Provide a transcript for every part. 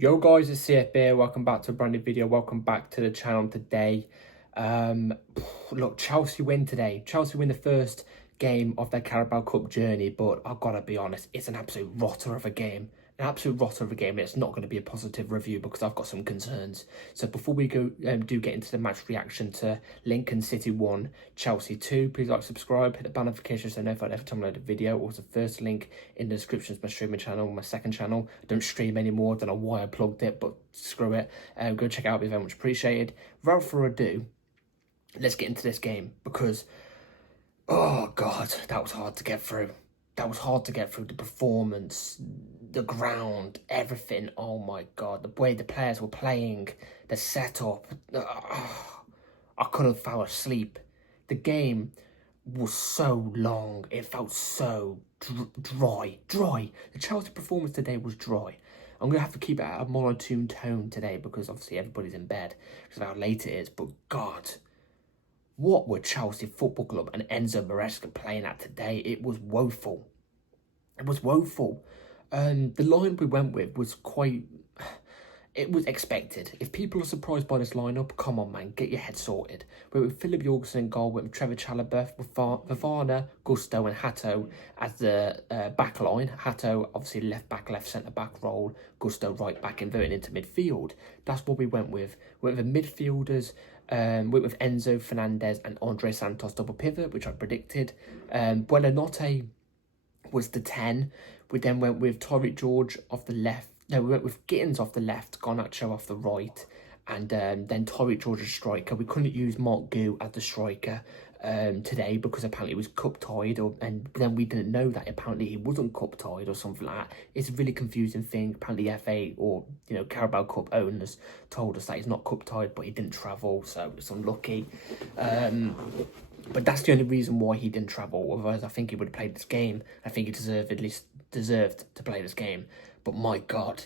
Yo guys, it's CFB. Welcome back to a brand new video. Welcome back to the channel today. Look, Chelsea win today. Chelsea win the first game of their Carabao Cup journey, but I've got to be honest, it's an absolute rotter of a game. An absolute rotter of a game. It's not going to be a positive review because I've got some concerns. So before we go do get into the match reaction to Lincoln City 1, Chelsea 2, please like, subscribe, hit the bell notification so notified every time I load a video. Also, first link in the description is my streaming channel, my second channel. I don't stream anymore. I don't know why I plugged it, but screw it. Go check it out. It'd be very much appreciated. Without further ado, let's get into this game because, oh God, that was hard to get through. That was hard to get through. The performance, the ground, everything. Oh my God, the way the players were playing, the setup. I could have fell asleep. The game was so long. It felt so dry. The Chelsea performance today was dry. I'm going to have to keep it at a monotone tone today because obviously everybody's in bed because of how late it is. But God, what were Chelsea Football Club and Enzo Maresca playing at today? It was woeful. It was woeful. The line we went with was quite... It was expected. If people are surprised by this lineup, come on, man, get your head sorted. We're with Philip Jorgensen in goal, with Trevor Chalobah, with Vavana, Gusto and Hato as the back line. Hato, obviously, left back, left centre-back role. Gusto, right back, inverted into midfield. That's what we went with. We went with the midfielders. Went with Enzo Fernandez and Andre Santos double pivot, which I predicted. Buonanotte was the 10. We then went with Tyreek George off the left. No, we went with Gittins off the left, Garnacho off the right, and then Tyreek George as striker. We couldn't use Mark Gu as the striker today because apparently he was cup tied, and then we didn't know that apparently he wasn't cup tied or something like that. It's a really confusing thing. Apparently FA or Carabao Cup owners told us that he's not cup tied, but he didn't travel, so it's unlucky. But that's the only reason why he didn't travel. Otherwise, I think he would have played this game. I think he deserved to play this game. But my God,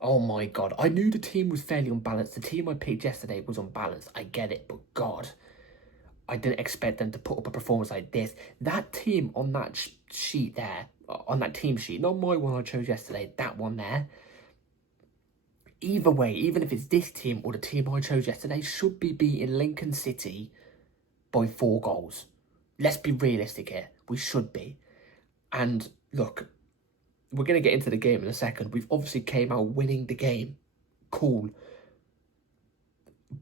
oh my God, I knew the team was fairly unbalanced. The team I picked yesterday was unbalanced. I get it, but God, I didn't expect them to put up a performance like this. That team on that sheet there, on that team sheet, not my one I chose yesterday, that one there. Either way, even if it's this team or the team I chose yesterday, should be beating Lincoln City by 4 goals. Let's be realistic here. We should be. And look, we're going to get into the game in a second. We've obviously came out winning the game. Cool.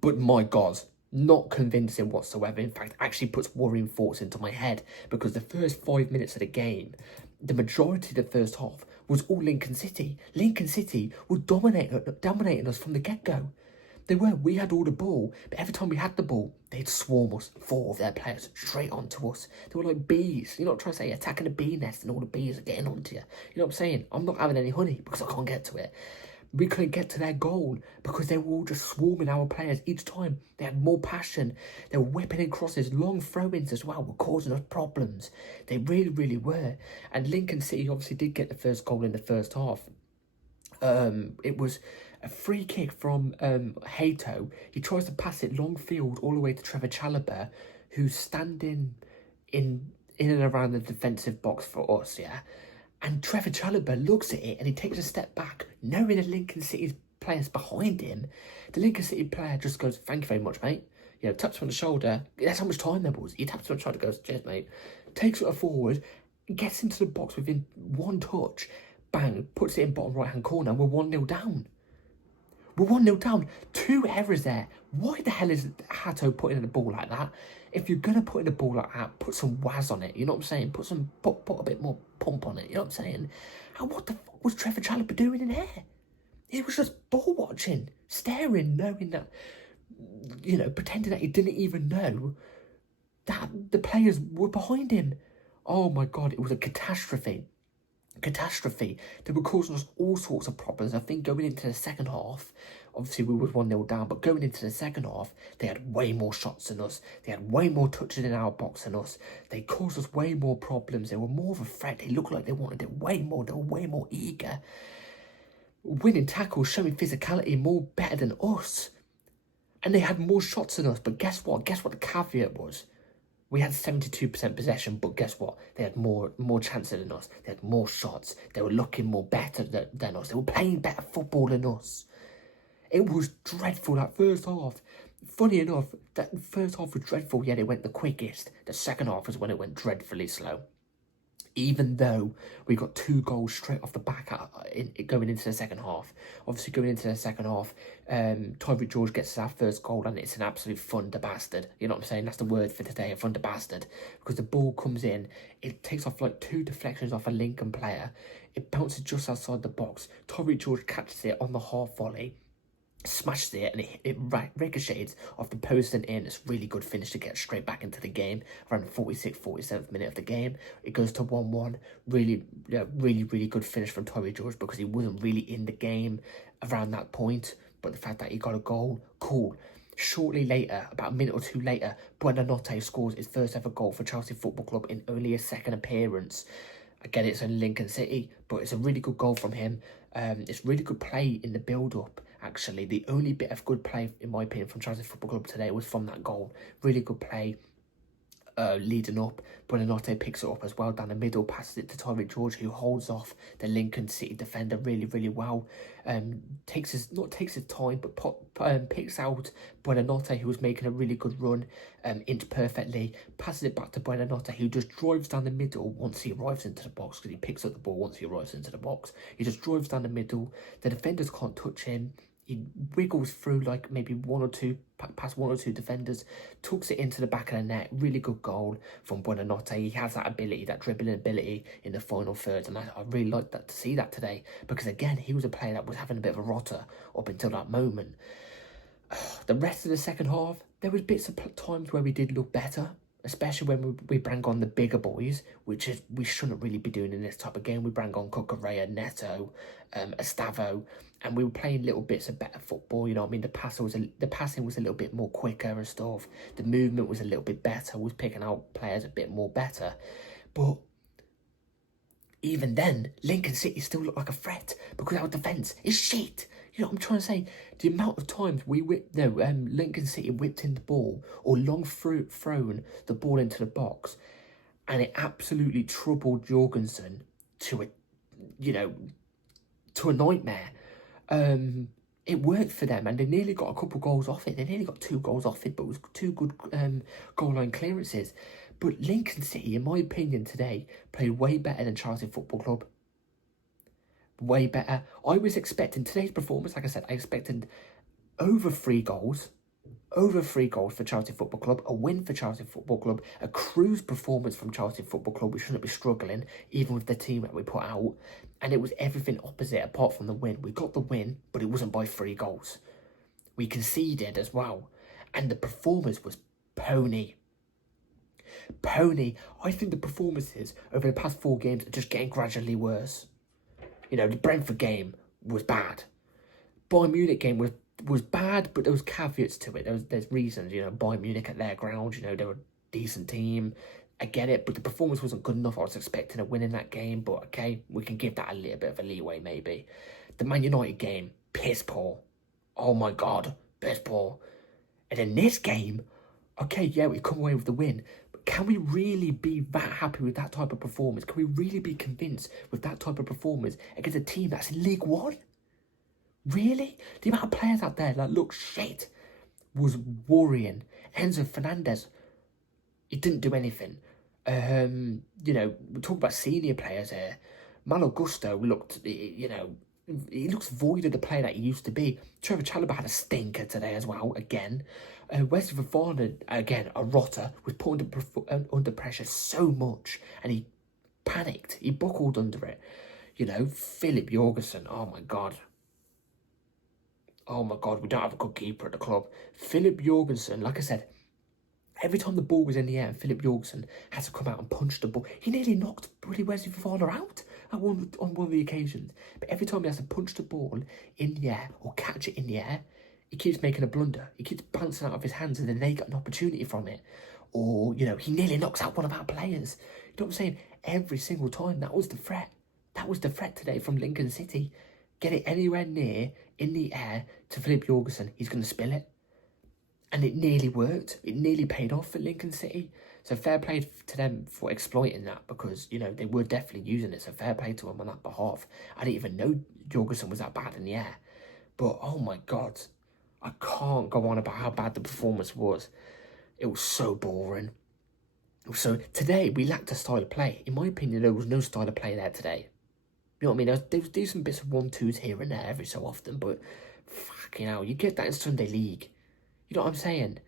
But my God, not convincing whatsoever. In fact, actually puts worrying thoughts into my head because the first 5 minutes of the game, the majority of the first half was all Lincoln City. Lincoln City was dominating us from the get-go. They were. We had all the ball, but every time we had the ball, they'd swarm us, 4 of their players, straight onto us. They were like bees. You know what I'm trying to say? Attacking a bee nest and all the bees are getting onto you. You know what I'm saying? I'm not having any honey because I can't get to it. We couldn't get to their goal because they were all just swarming our players each time. They had more passion. They were whipping in crosses, long throw-ins as well, were causing us problems. They really, really were. And Lincoln City obviously did get the first goal in the first half. It was a free kick from Hato. He tries to pass it long field all the way to Trevor Chalobah, who's standing in and around the defensive box for us, yeah. And Trevor Chalobah looks at it and he takes a step back, knowing that Lincoln City's players behind him. The Lincoln City player just goes, "Thank you very much, mate." Taps him on the shoulder. That's how much time there was. He taps him on the shoulder, goes, "Cheers, mate." Takes it forward, gets into the box within one touch. Bang, puts it in bottom right-hand corner. We're 1-0 down. We're 1-0 down. 2 errors there. Why the hell is Hato putting in the ball like that? If you're going to put in a ball like that, put some waz on it. You know what I'm saying? Put a bit more pump on it. You know what I'm saying? And what the fuck was Trevor Chalobah doing in here? He was just ball watching, staring, knowing that, pretending that he didn't even know that the players were behind him. Oh my God, it was a catastrophe. They were causing us all sorts of problems. I think going into the second half, obviously we were 1-0 down, but going into the second half, they had way more shots than us. They had way more touches in our box than us. They caused us way more problems. They were more of a threat. They looked like they wanted it way more. They were way more eager. Winning tackles, showing physicality more better than us. And they had more shots than us. But guess what? Guess what the caveat was? We had 72% possession, but guess what? They had more chances than us. They had more shots. They were looking more better than us. They were playing better football than us. It was dreadful, that first half. Funny enough, that first half was dreadful, yet it went the quickest. The second half was when it went dreadfully slow. Even though we got 2 goals straight off the back going into the second half. Obviously, going into the second half, Tyreek George gets our first goal, and it's an absolute thunder bastard. You know what I'm saying? That's the word for today, a thunder bastard. Because the ball comes in, it takes off like 2 deflections off a Lincoln player. It bounces just outside the box. Tyreek George catches it on the half volley, smashes it, and it ricochets off the post and in. It's a really good finish to get straight back into the game around the 46th, 47th minute of the game. It goes to 1-1. Really good finish from Torrey George, because he wasn't really in the game around that point, but the fact that he got a goal, cool. Shortly later, about a minute or 2 later, Buonanotte scores his first ever goal for Chelsea Football Club in only his second appearance. Again, it's in Lincoln City, but it's a really good goal from him. It's really good play in the build-up. Actually, the only bit of good play, in my opinion, from Chelsea Football Club today was from that goal. Really good play leading up. Buonanotte picks it up as well down the middle, passes it to Tyreek George, who holds off the Lincoln City defender really well. Takes his time, but picks out Buonanotte, who was making a really good run, into perfectly, passes it back to Buonanotte, who just drives down the middle once he arrives into the box, because he picks up the ball once he arrives into the box. He just drives down the middle. The defenders can't touch him. He wiggles through like maybe past one or two defenders, tucks it into the back of the net. Really good goal from Buonanotte. He has that ability, that dribbling ability in the final third, and I really like that, to see that today, because again, he was a player that was having a bit of a rotter up until that moment. The rest of the second half, there was bits of times where we did look better, especially when we bring on the bigger boys, which is we shouldn't really be doing in this type of game. We bring on Cucurella, Neto, Estavo, and we were playing little bits of better football. You know what I mean? The passing was a little bit more quicker and stuff. The movement was a little bit better. We was picking out players a bit more better. But even then, Lincoln City still looked like a threat, because our defence is shit. You know what I'm trying to say? The amount of times Lincoln City whipped in the ball or long thrown the ball into the box, and it absolutely troubled Jorgensen to a nightmare. It worked for them, and they nearly got a couple goals off it. They nearly got 2 goals off it, but it was 2 good goal line clearances. But Lincoln City, in my opinion, today played way better than Chelsea Football Club. Way better. I was expecting today's performance, like I said, I expected over 3 goals. Over 3 goals for Chelsea Football Club, a win for Chelsea Football Club, a cruise performance from Chelsea Football Club. We shouldn't be struggling, even with the team that we put out. And it was everything opposite apart from the win. We got the win, but it wasn't by 3 goals. We conceded as well. And the performance was pony. I think the performances over the past 4 games are just getting gradually worse. You know, the Brentford game was bad. Bayern Munich game was bad, but there was caveats to it. There's reasons, you know, Bayern Munich at their ground, you know, they were a decent team. I get it, but the performance wasn't good enough. I was expecting a win in that game, but okay, we can give that a little bit of a leeway maybe. The Man United game, piss poor. Oh my God, piss poor. And in this game, okay, yeah, we come away with the win, but can we really be that happy with that type of performance? Can we really be convinced with that type of performance against a team that's in League One? Really? The amount of players out there that look shit was worrying. Enzo Fernandez, he didn't do anything. You know, we talk about senior players here. Malo Gusto looked, you know, he looks void of the player that he used to be. Trevor Chalobah had a stinker today as well, again. Wesley Fofana, again, a rotter, was put under pressure so much, and he panicked. He buckled under it. You know, Philip Jorgensen, oh my God. Oh my God, we don't have a good keeper at the club. Philip Jorgensen, like I said, every time the ball was in the air, Philip Jorgensen had to come out and punch the ball. He nearly knocked bloody Wesley Fofana out on one of the occasions. But every time he has to punch the ball in the air or catch it in the air, he keeps making a blunder. He keeps bouncing out of his hands, and then they got an opportunity from it. Or, you know, he nearly knocks out one of our players. You know what I'm saying? Every single time, that was the threat. That was the threat today from Lincoln City. Get it anywhere near in the air to Philip Jorgensen, he's going to spill it. And it nearly worked. It nearly paid off for Lincoln City. So fair play to them for exploiting that, because, you know, they were definitely using it. So fair play to them on that behalf. I didn't even know Jorgensen was that bad in the air. But, oh my God, I can't go on about how bad the performance was. It was so boring. So today, we lacked a style of play. In my opinion, there was no style of play there today. You know what I mean? There was decent bits of 1-2s here and there every so often, but fucking hell, you get that in Sunday League. You know what I'm saying?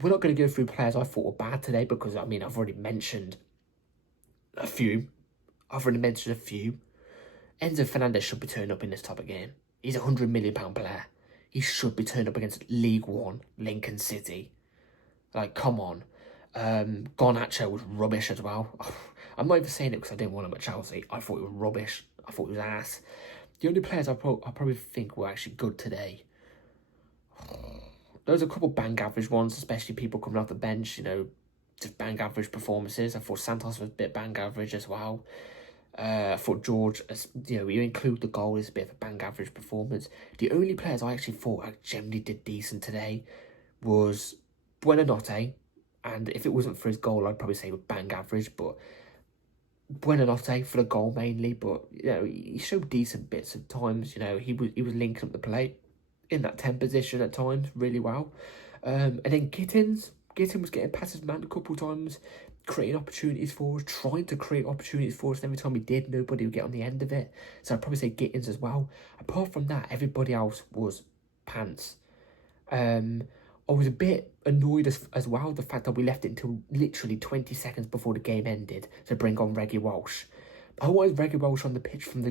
We're not going to go through players I thought were bad today, because, I mean, I've already mentioned a few. Enzo Fernandez should be turned up in this type of game. He's a £100 million player. He should be turned up against League One, Lincoln City. Like, come on. Garnacho was rubbish as well. I'm not even saying it because I didn't want him at Chelsea. I thought it was rubbish. I thought it was ass. The only players I probably think were actually good today. There was a couple bang average ones, especially people coming off the bench, you know, just bang average performances. I thought Santos was a bit bang average as well. I thought George, you know, you include the goal, is a bit of a bang average performance. The only players I actually thought generally did decent today was Buonanotte, and if it wasn't for his goal, I'd probably say bang average, but Buonanotte for the goal mainly. But, you know, he showed decent bits at times. You know, he was linking up the play in that 10 position at times really well. And then Gittins was getting past his man a couple of times, creating opportunities for us, trying to create opportunities for us, and every time he did, nobody would get on the end of it. So I'd probably say Gittins as well. Apart from that, everybody else was pants. I was a bit annoyed as well, the fact that we left it until literally 20 seconds before the game ended to bring on Reggie Walsh. I wanted Reggie Walsh on the pitch from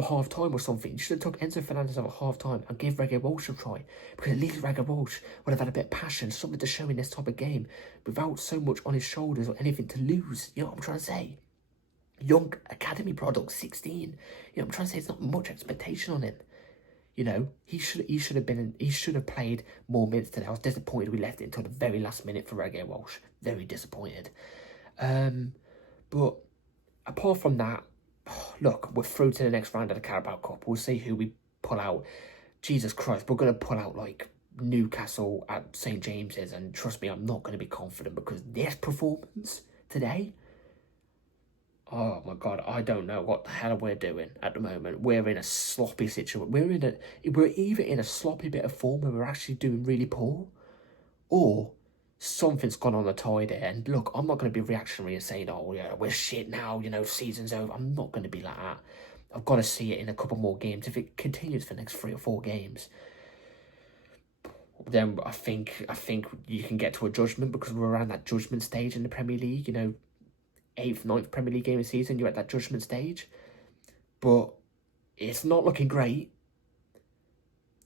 half time or something. You should have took Enzo Fernandez on at half time and gave Reggie Walsh a try, because at least Reggie Walsh would have had a bit of passion, something to show in this type of game, without so much on his shoulders or anything to lose. You know what I'm trying to say? Young academy product, 16. You know what I'm trying to say? It's not much expectation on him. You know, he should have played more minutes today. I was disappointed we left it until the very last minute for Reggie Walsh. Very disappointed. But apart from that, look, we're through to the next round of the Carabao Cup. We'll see who we pull out. Jesus Christ, we're going to pull out, like, Newcastle at St. James's, and trust me, I'm not going to be confident, because this performance today, oh my God, I don't know what the hell we're doing at the moment. We're in a sloppy situation. We're either in a sloppy bit of form where we're actually doing really poor, or something's gone on the tide there. And look, I'm not going to be reactionary and saying, oh yeah, we're shit now, you know, season's over. I'm not going to be like that. I've got to see it in a couple more games. If it continues for the next 3 or 4 games, then I think you can get to a judgment, because we're around that judgment stage in the Premier League, you know. 8th, 9th Premier League game of the season, you're at that judgment stage. But it's not looking great.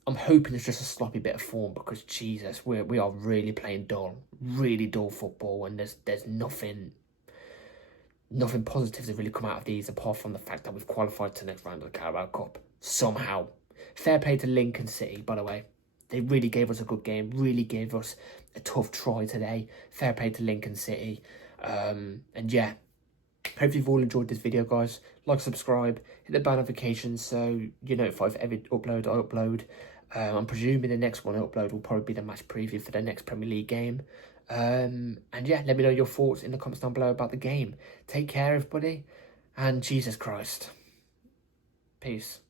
I'm hoping it's just a sloppy bit of form, because Jesus, we are really playing really dull football, and there's nothing positive to really come out of these, apart from the fact that we've qualified to the next round of the Carabao Cup somehow. Fair play to Lincoln City, by the way. They really gave us a good game, really gave us a tough try today. Fair play to Lincoln City. And yeah, hopefully you've all enjoyed this video, guys. Like, subscribe, hit the bell notifications so you know if I've ever upload, I upload. I'm presuming the next one I upload will probably be the match preview for the next Premier League game. And yeah, let me know your thoughts in the comments down below about the game. Take care, everybody, and Jesus Christ. Peace.